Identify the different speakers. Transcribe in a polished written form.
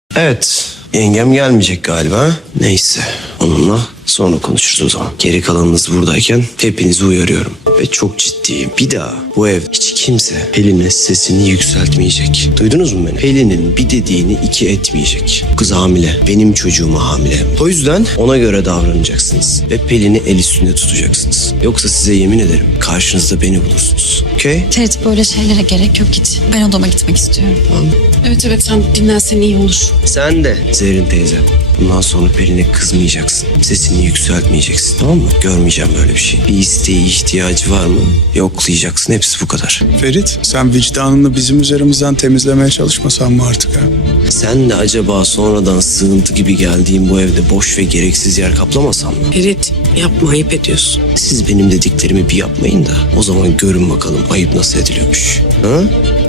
Speaker 1: Evet, yengem gelmeyecek galiba. Neyse, onunla sonra konuşuruz o zaman. Geri kalanınız buradayken hepinizi uyarıyorum. Ve çok ciddiyim. Bir daha bu ev hiç kimse Pelin'e sesini yükseltmeyecek. Duydunuz mu beni? Pelin'in bir dediğini iki etmeyecek. Kız hamile. Benim çocuğuma hamile. O yüzden ona göre davranacaksınız. Ve Pelin'i el üstünde tutacaksınız. Yoksa size yemin ederim karşınızda beni bulursunuz. Okey?
Speaker 2: Ferit, böyle şeylere gerek yok hiç. Ben odama gitmek istiyorum.
Speaker 1: Tamam.
Speaker 3: Evet sen dinlensen iyi olur.
Speaker 1: Sen de Zerrin teyze. Bundan sonra Pelin'e kızmayacaksın. Sesini yükseltmeyeceksin, tamam mı? Görmeyeceğim böyle bir şey. Bir isteği, ihtiyacı var mı? Yoklayacaksın. Hepsi bu kadar.
Speaker 4: Ferit, sen vicdanını bizim üzerimizden temizlemeye çalışmasan mı artık ha?
Speaker 1: Sen de acaba sonradan sığıntı gibi geldiğin bu evde boş ve gereksiz yer kaplamasan mı?
Speaker 3: Ferit yapma, ayıp ediyorsun.
Speaker 1: Siz benim dediklerimi bir yapmayın da o zaman görün bakalım ayıp nasıl ediliyormuş. Ha?